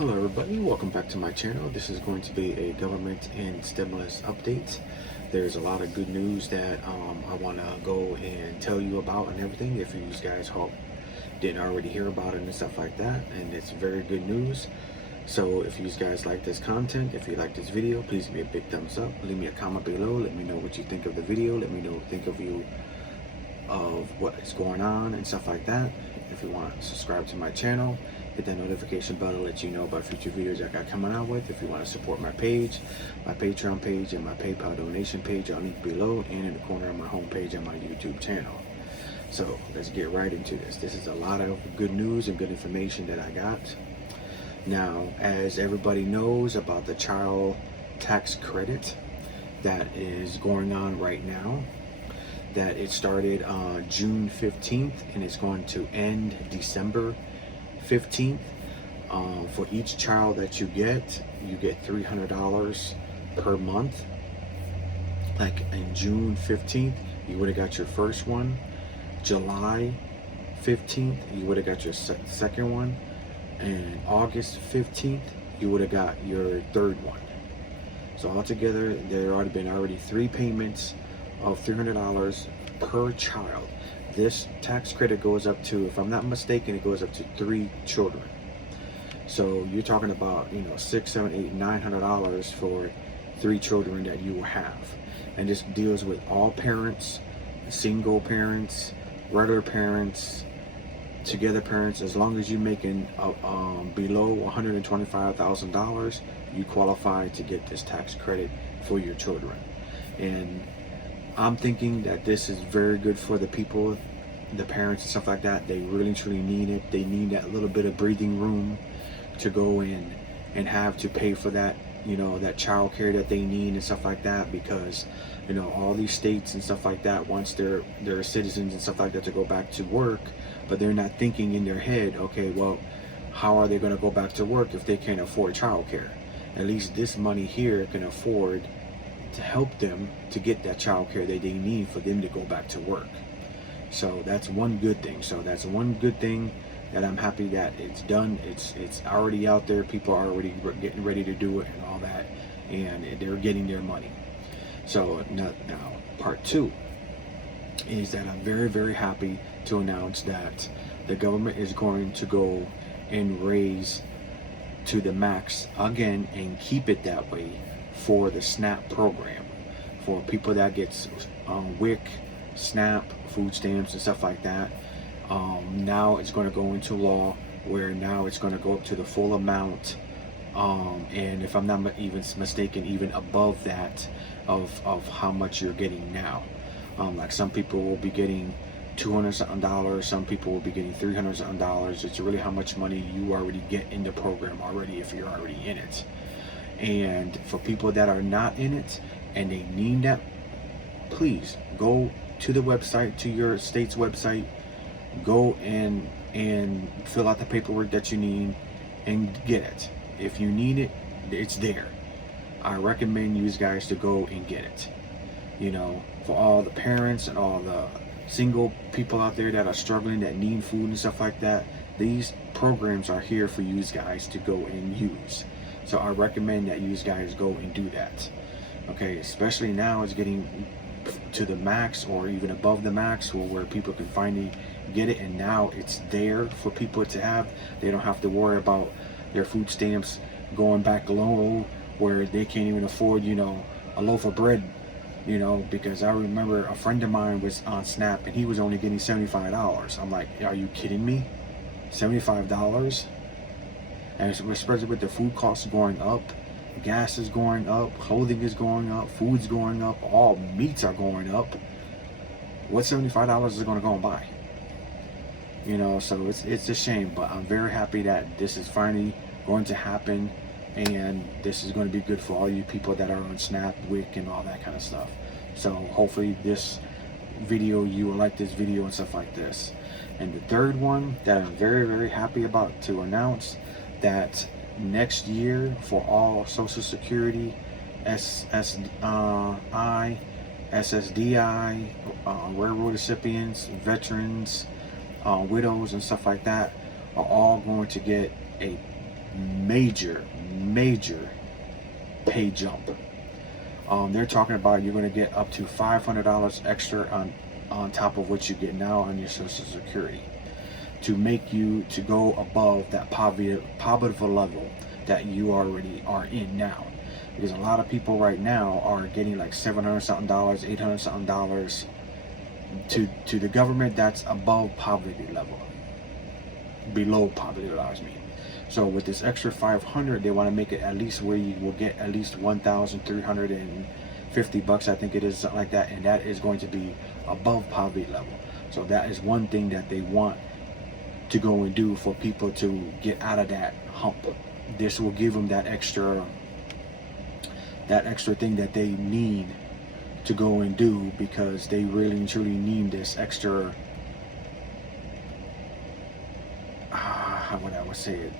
Hello everybody, welcome back to my channel. This is going to be a government and stimulus update. There's a lot of good news that I want to go and tell you about and everything if you guys hope didn't already hear about it and stuff like that, and it's very good news. So if you guys like this content, if you like this video, please give me a big thumbs up, leave me a comment below, let me know what you think of the video, let me know what you think of what is going on and stuff like that. If you want to subscribe to my channel, hit that notification bell to let you know about future videos I got coming out with. If you want to support my page, my Patreon page and my PayPal donation page are linked below and in the corner of my homepage on my YouTube channel. So let's get right into this. This is a lot of good news and good information that I got. Now, as everybody knows about the child tax credit that is going on right now, that it started on June 15th and it's going to end December 15th. For each child that you get $300 per month. Like in June 15th, you would have got your first one. July 15th, you would have got your second one. And August 15th, you would have got your third one. So altogether, there already been 3 payments of $300 per child. This tax credit goes up to, if I'm not mistaken, it goes up to 3 children. So you're talking about, $600, $700, $800, $900 for 3 children that you will have. And this deals with all parents, single parents, regular parents, together parents. As long as you're making below $125,000, you qualify to get this tax credit for your children. And I'm thinking that this is very good for the people, the parents and stuff like that. They really truly need it. They need that little bit of breathing room to go in and have to pay for that, that child care that they need and stuff like that, because all these states and stuff like that wants their citizens and stuff like that to go back to work, but they're not thinking in their head, okay, well, how are they going to go back to work if they can't afford child care? At least this money here can afford to help them to get that child care that they need for them to go back to work. So that's one good thing. So that's one good thing that I'm happy that it's done. It's already out there. People are already getting ready to do it and all that, and they're getting their money. So now part 2 is that I'm very, very happy to announce that the government is going to go and raise to the max again and keep it that way for the SNAP program, for people that gets WIC, SNAP, food stamps and stuff like that. Now it's going to go into law where now it's going to go up to the full amount, and if I'm not even mistaken, even above that of how much you're getting now. Like some people will be getting $200 something, some people will be getting $300 something. It's really how much money you already get in the program already if you're already in it. And for people that are not in it and they need that, please go to the website, to your state's website, go and fill out the paperwork that you need and get it. If you need it, it's there. I recommend you guys to go and get it. For all the parents and all the single people out there that are struggling, that need food and stuff like that, these programs are here for you guys to go and use. So I recommend that you guys go and do that. Okay, especially now it's getting to the max or even above the max where people can finally get it, and now it's there for people to have. They don't have to worry about their food stamps going back low where they can't even afford, a loaf of bread, because I remember a friend of mine was on SNAP and he was only getting $75. I'm like, are you kidding me? $75? And especially with the food costs going up, gas is going up, clothing is going up, food's going up, all meats are going up. What $75 is it going to go and buy? So it's a shame, but I'm very happy that this is finally going to happen, and this is going to be good for all you people that are on SNAP, WIC, and all that kind of stuff. So hopefully this video, you will like this video and stuff like this. And the third one that I'm very, very happy about to announce, that next year for all Social Security, SSI, SSDI, railroad recipients, veterans, widows and stuff like that are all going to get a major pay jump. They're talking about you're going to get up to $500 extra on top of what you get now on your Social Security, to make you to go above that poverty level that you already are in now. Because a lot of people right now are getting like $700 something, $800 something to the government. That's above poverty level, below poverty level, I mean. So with this extra 500, they want to make it at least where you will get at least 1,350 bucks, I think it is, something like that, and that is going to be above poverty level. So that is one thing that they want to go and do for people to get out of that hump. This will give them that extra thing that they need to go and do, because they really and truly need this extra, how would I say it,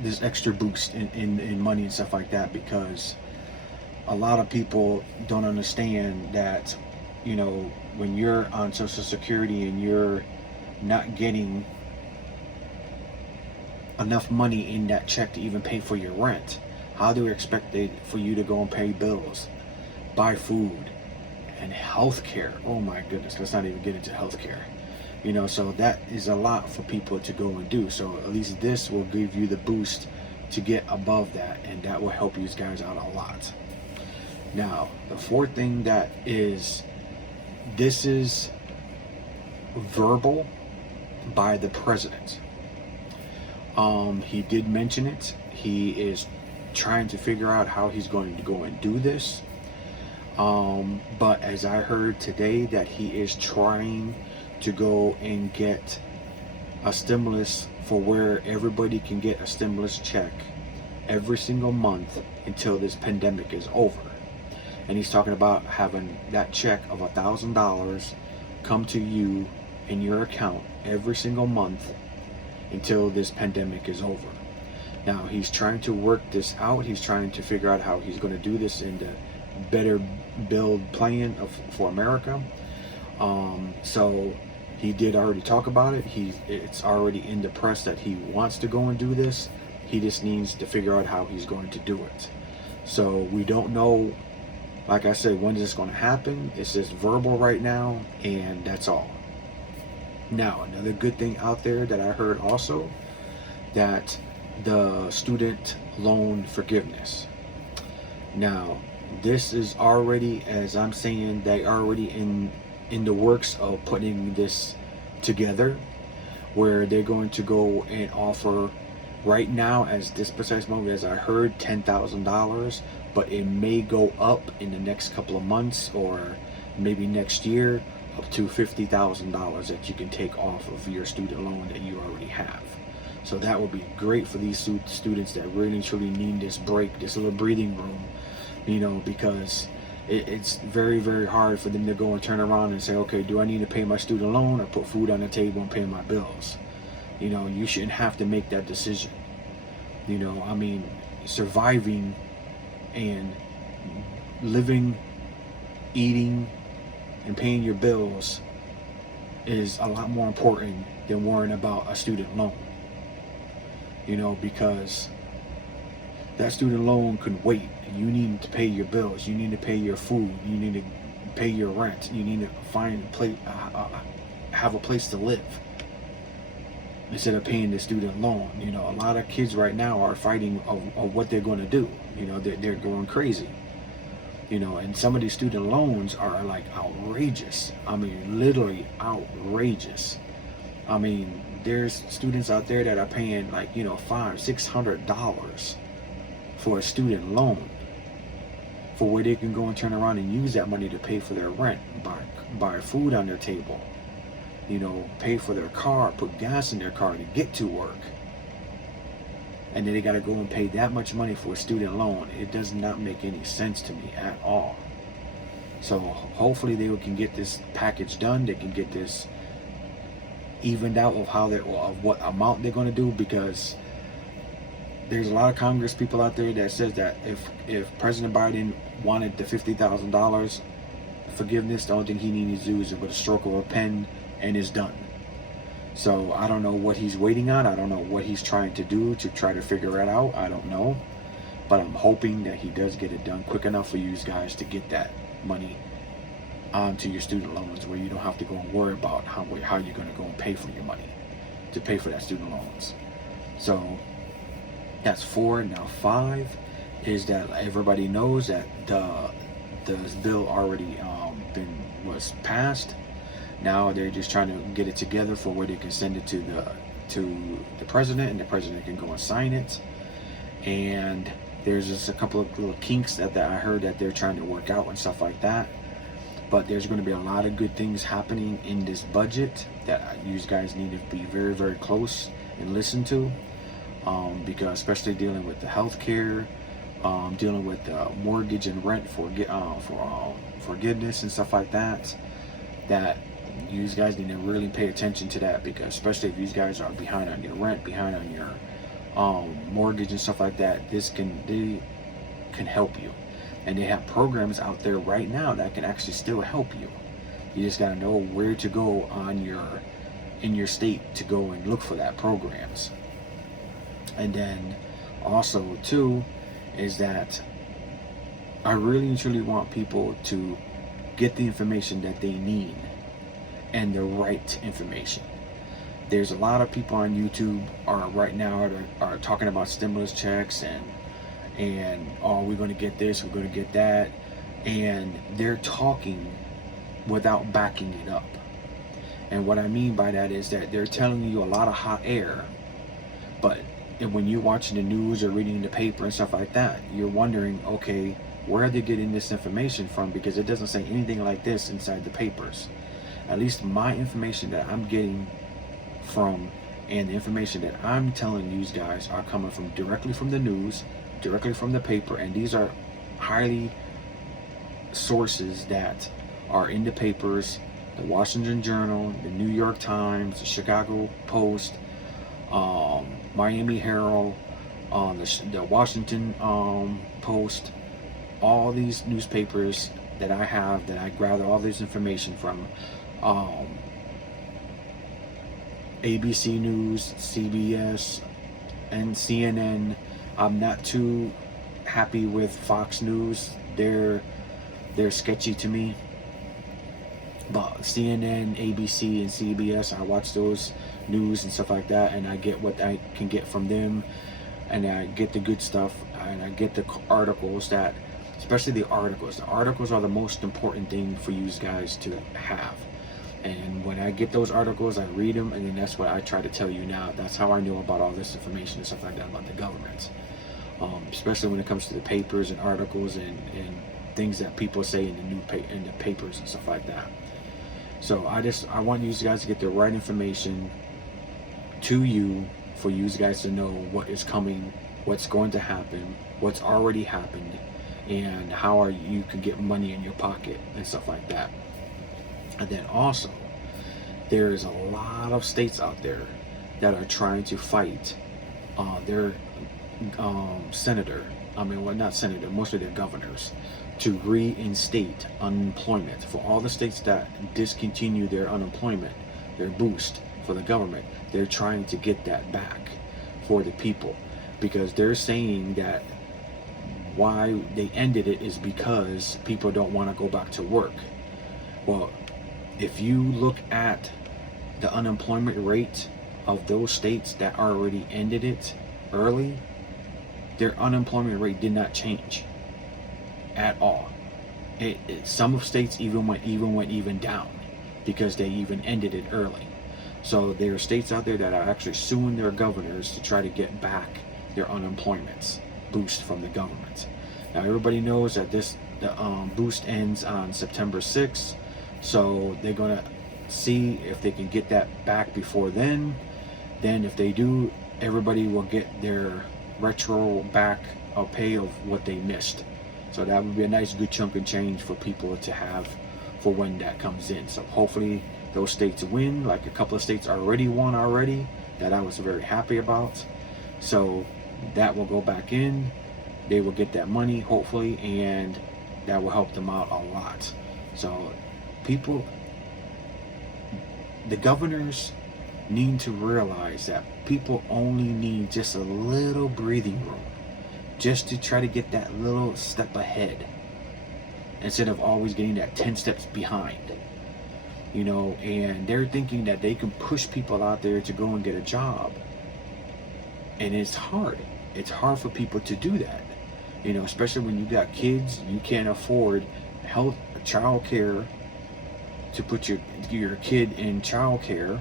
this extra boost in money and stuff like that. Because a lot of people don't understand that, you know, when you're on Social Security and you're not getting enough money in that check to even pay for your rent, how do we expect for you to go and pay bills, buy food, and health care? Oh my goodness, let's not even get into health care. You know, so that is a lot for people to go and do. So at least this will give you the boost to get above that, and that will help you guys out a lot. Now, the fourth thing that is, this is verbal by the president. He did mention it. He is trying to figure out how he's going to go and do this. But as I heard today, that he is trying to go and get a stimulus for where everybody can get a stimulus check every single month until this pandemic is over. And he's talking about having that check of $1,000 come to you in your account every single month until this pandemic is over. Now he's trying to work this out. He's trying to figure out how he's going to do this in the better build plan for America. So he did already talk about it. It's already in the press that he wants to go and do this. He just needs to figure out how he's going to do it. So we don't know, like I said, when is this going to happen. It's just verbal right now, and that's all. Now, another good thing out there that I heard also, that the student loan forgiveness. Now, this is already, as I'm saying, they already in the works of putting this together, where they're going to go and offer right now, as this precise moment, as I heard, $10,000, but it may go up in the next couple of months or maybe next year, up to $50,000 that you can take off of your student loan that you already have. So that would be great for these students that really truly need this break, this little breathing room, you know, because it's very, very hard for them to go and turn around and say, okay, do I need to pay my student loan or put food on the table and pay my bills? You know, you shouldn't have to make that decision. You know, I mean, surviving and living, eating, and paying your bills is a lot more important than worrying about a student loan. You know, because that student loan could wait. You need to pay your bills. You need to pay your food. You need to pay your rent. You need to find a place, have a place to live, instead of paying the student loan. You know, a lot of kids right now are fighting of what they're going to do. You know, they're going crazy. You know, and some of these student loans are like outrageous. I mean, literally outrageous. I mean, there's students out there that are paying like, you know, $500-$600 for a student loan, for where they can go and turn around and use that money to pay for their rent, buy food on their table, you know, pay for their car, put gas in their car to get to work. And then they got to go and pay that much money for a student loan. It does not make any sense to me at all. So hopefully they can get this package done. They can get this evened out of what amount they're going to do, because there's a lot of Congress people out there that says that if President Biden wanted the $50,000 forgiveness, the only thing he needs to do is with a stroke of a pen, and it's done. So I don't know what he's waiting on. I don't know what he's trying to do to try to figure it out. I don't know. But I'm hoping that he does get it done quick enough for you guys to get that money onto your student loans, where you don't have to go and worry about how you're going to go and pay for your money to pay for that student loans. So that's 4. Now 5 is that everybody knows that the bill already was passed. Now they're just trying to get it together for where they can send it to the president, and the president can go and sign it. And there's just a couple of little kinks that I heard that they're trying to work out and stuff like that. But there's going to be a lot of good things happening in this budget that you guys need to be very, very close and listen to, because especially dealing with the healthcare, dealing with mortgage and rent forgiveness and stuff like that. That you guys need to really pay attention to that, because especially if you guys are behind on your rent, behind on your mortgage and stuff like that, they can help you. And they have programs out there right now that can actually still help you. You just got to know where to go in your state to go and look for that programs. And then also too is that I really and truly want people to get the information that they need, and the right information. There's a lot of people on YouTube right now are talking about stimulus checks and oh, we're going to get this, we're going to get that, and they're talking without backing it up. And what I mean by that is that they're telling you a lot of hot air, but when you're watching the news or reading the paper and stuff like that, you're wondering, okay, where are they getting this information from? Because it doesn't say anything like this inside the papers. At least my information that I'm getting from, and the information that I'm telling you guys, are coming from directly from the news, directly from the paper, and these are highly sources that are in the papers: the Washington Journal, the New York Times, the Chicago Post, Miami Herald, the Washington Post. All these newspapers that I have, that I gather all this information from, ABC News, CBS, and CNN. I'm not too happy with Fox News. They're sketchy to me. But CNN, ABC, and CBS, I watch those news and stuff like that, and I get what I can get from them, and I get the good stuff, and I get the articles that, especially the articles. The articles are the most important thing for you guys to have. And when I get those articles, I read them, and then that's what I try to tell you now. That's how I know about all this information and stuff like that about the government. Especially when it comes to the papers and articles and things that people say in the papers and stuff like that. So I want you guys to get the right information to you, for you guys to know what is coming, what's going to happen, what's already happened, and how you can get money in your pocket and stuff like that. And then also, there's a lot of states out there that are trying to fight their most of their governors, to reinstate unemployment. For all the states that discontinue their unemployment, their boost for the government, they're trying to get that back for the people, because they're saying that why they ended it is because people don't want to go back to work. Well, if you look at the unemployment rate of those states that already ended it early, their unemployment rate did not change at all. Some states even went down, because they even ended it early. So there are states out there that are actually suing their governors to try to get back their unemployment boost from the government. Now everybody knows that the boost ends on September 6th. So they're going to see if they can get that back before then. Then if they do, everybody will get their retro back of pay of what they missed. So that would be a nice good chunk of change for people to have for when that comes in. So hopefully those states win, like a couple of states already won that I was very happy about. So that will go back in. They will get that money, hopefully, and that will help them out a lot. So people, the governors need to realize that people only need just a little breathing room, just to try to get that little step ahead, instead of always getting that 10 steps behind. You know, and they're thinking that they can push people out there to go and get a job. And it's hard. It's hard for people to do that. You know, especially when you got kids, you can't afford health, child care, to put your kid in child care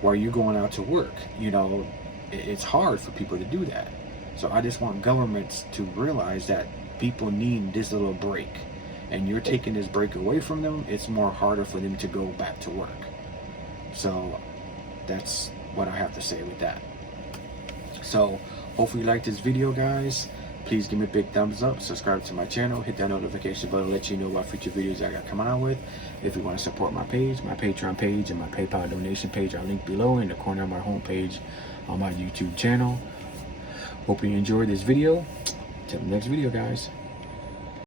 while you're going out to work. You know, it's hard for people to do that. So I just want governments to realize that people need this little break, and you're taking this break away from them. It's more harder for them to go back to work. So that's what I have to say with that. So hopefully you like this video, guys. Please give me a big thumbs up, subscribe to my channel, hit that notification button to let you know what future videos I got coming out with. If you want to support my page, my Patreon page and my PayPal donation page are linked below in the corner of my homepage on my YouTube channel. Hope you enjoyed this video. Till the next video, guys.